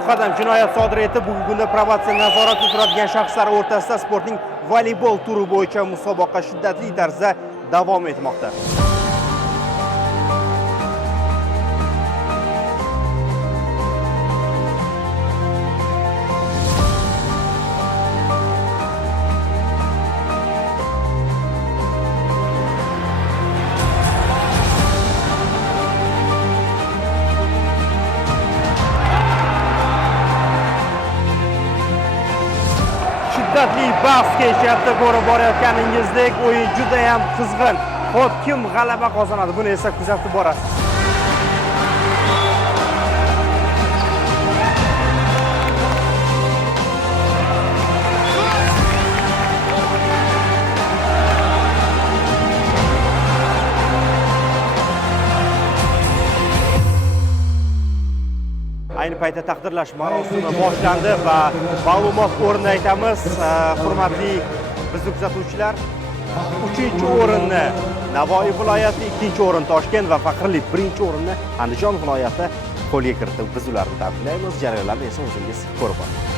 muqaddam jinoyat sodir etib, bugungi kunda probatsiya nazorati turadigan shaxslar o'rtasida sportning voleybol turi bo'yicha musobaqa shiddatli tarzda davom etmoqda. Shiddatli bahs kechyapti, ko'rib borayotganingizdek, o'yin juda ham qizg'in. Xo'p, kim g'alaba qozonadi? Buni esa kuzatib borasiz. Ayni paytda taqdirlash marosimi boshlandi va ma'lumot o'rnini aytamiz. Hurmatli bizni kuzatuvchilar, 3-o'rinni Navoiy viloyati, 2-o'rin Toshkent va faxrli 1-o'rinni Andijon viloyati qo'lga kiritdi. Biz ularni tabriklaymiz. Jarayonlarni esa o'zingiz ko'rib boring.